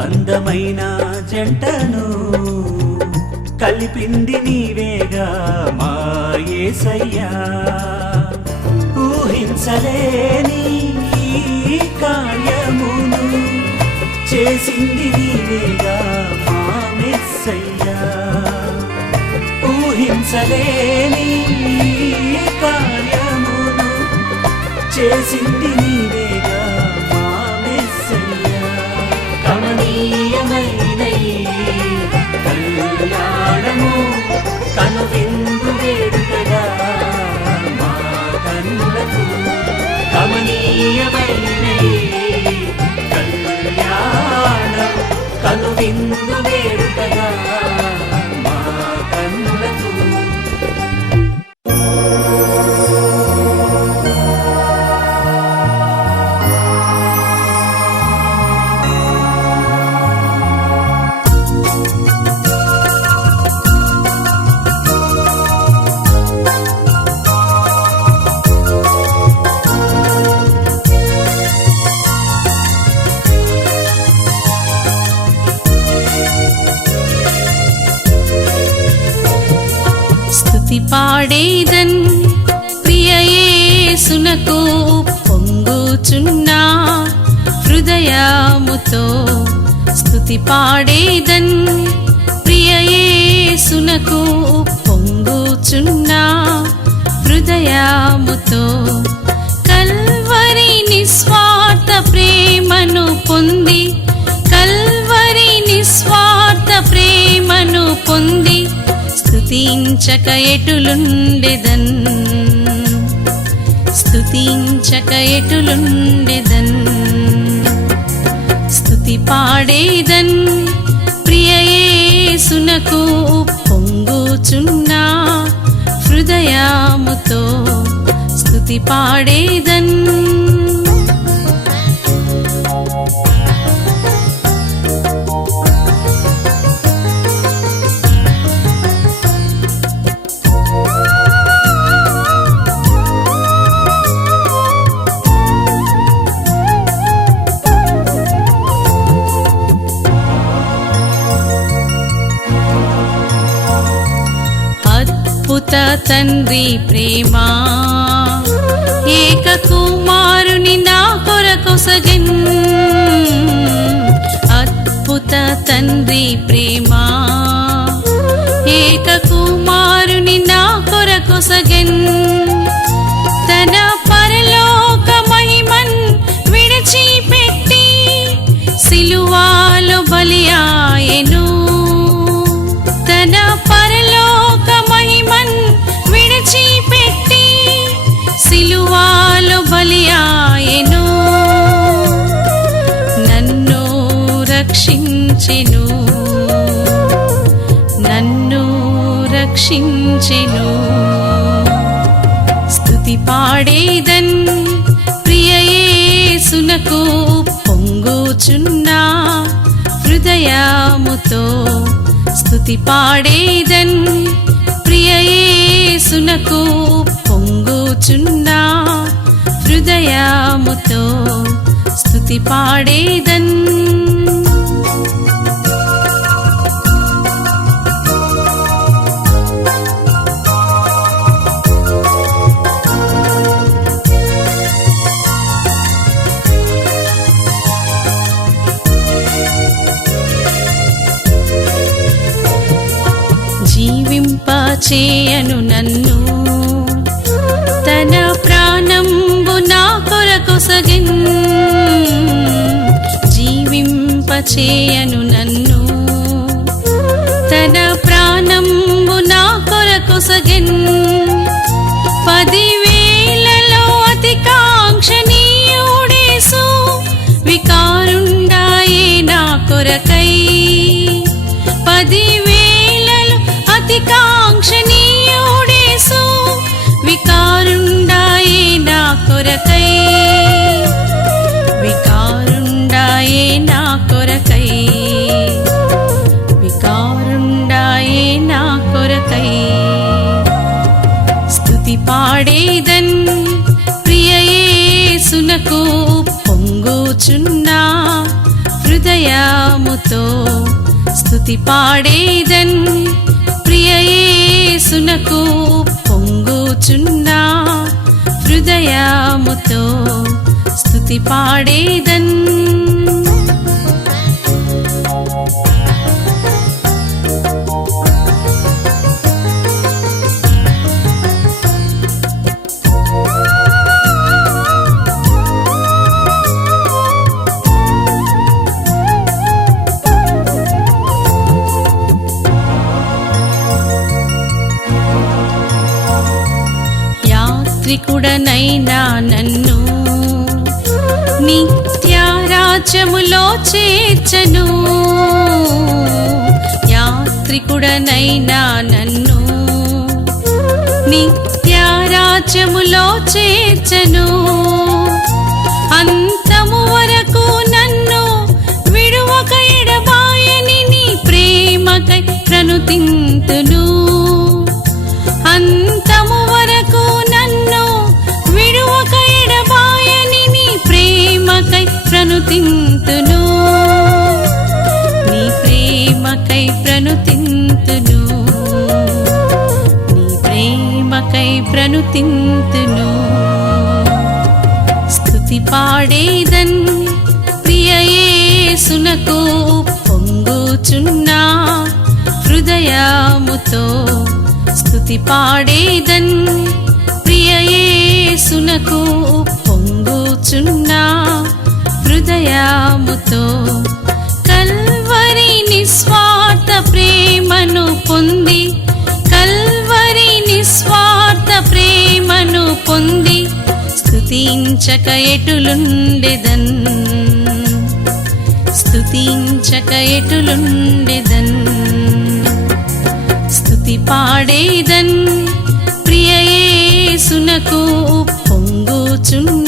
అందమైన జంటను కలిపింది నీవేగా మా యేసయ్యా. ఊహించలేని ఈ కార్యమును చేసింది నీవేగా మా మెస్సయ్యా. ఊహించలేని ఈ కార్యమును చేసింది నీవేగా మా మెస్సయ్యా. కమనీయమైన కళ్యాణము కనువిందు వేడుకగా మా కన్నులకు. కమనీయమైన కళ్యాణం కనువిందు వేడుకగా మా కన్నులకు. పాడేదన్ ప్రియ యేసునకు పొంగుచున్నా హృదయముతో. స్తుతి పాడేదన్ ప్రియ యేసునకు పొంగుచున్నా హృదయముతో. కల్వరి నిస్వార్థ ప్రేమను పొంది, కల్వరి నిస్వార్థ ప్రేమను పొంది స్తుతించక ఎటులుండెదన్, స్తుతించక ఎటులుండెదన్. స్తుతి పాడేదన్ ప్రియ యేసునకు పొంగుచున్నా హృదయముతో. స్తుతి పాడేదన్. అద్భుత తండ్రి ప్రేమ ఏక కుమారుని నా కొరకొసగెన్. అద్భుత తండ్రి ప్రేమ ఏక కుమారుని నా కొరకొసగెన్. తన పరలోక మహిమన్ విడిచిపెట్టి సిలువాలో బలియాయెను. తన పరలోక మహిమన్ విడిచిపెట్టి సిలువాలో బలియాయెను. నన్ను రక్షించెను, నన్ను రక్షించెను. స్తుతి పాడేదన్ ప్రియ యేసునకు పొంగుచున్నా హృదయముతో. స్తుతి పాడేదన్ ప్రియ యేసునకు పొంగుచున్నా హృదయముతో. స్తుతి పాడేదన్. జీవింపచేయను నన్ను తన ప్రాణంబు నా కొరకొసగెన్. జీవింపచేయను నన్ను తన ప్రాణంబు నా కొరకొసగెన్. 10,000లలో అతి కాంక్షణీయుడేసు వికారుండాయే నా కొరకై. 10,000లలో అతి కాంక్షణీయుడేసు వికారుండాయే నా కొరకై. వికారుండాయే నా కొరకై, వికారుండాయే నా కొరకై. స్తుతి పాడేదన్ ప్రియ యేసునకు పొంగుచున్నా హృదయ హృదయముతో స్తుతి పాడేదన్ ప్రియయేసునకు పొంగుచున్నా హృదయముతో స్తుతి పాడేదన్ యాత్రికుడనైనా నన్ను నిత్య రాజ్యములో చేర్చను యాత్రికుడనైనా నన్ను నిత్య రాజ్యములో చేర్చను అంతము వరకు నన్ను విడువక ఎడబాయని నీ ప్రేమకై ప్రణుతింతును అంతము వరకు నన్ను విడువక ఎడబాయని నీ ప్రేమకై ప్రణుతింతును నీ ప్రేమకై ప్రణుతింతును నీ ప్రేమకై ప్రణుతింతును స్తుతి పాడేదన్ ప్రియయేసునకు పొంగుచున్నా హృదయముతో స్తుతి పాడేదన్ ప్రియయేసునకు పొంగుచున్నా హృదయముతో కల్వరి నిస్వార్థ ప్రేమను పొంది కల్వరి నిస్వార్థ ప్రేమను పొంది స్తుతించక ఎటులుండెదన్ స్తుతించక ఎటులుండెదన్ స్తుతి పాడేదన్ ప్రియయేసునకు పొంగుచున్నా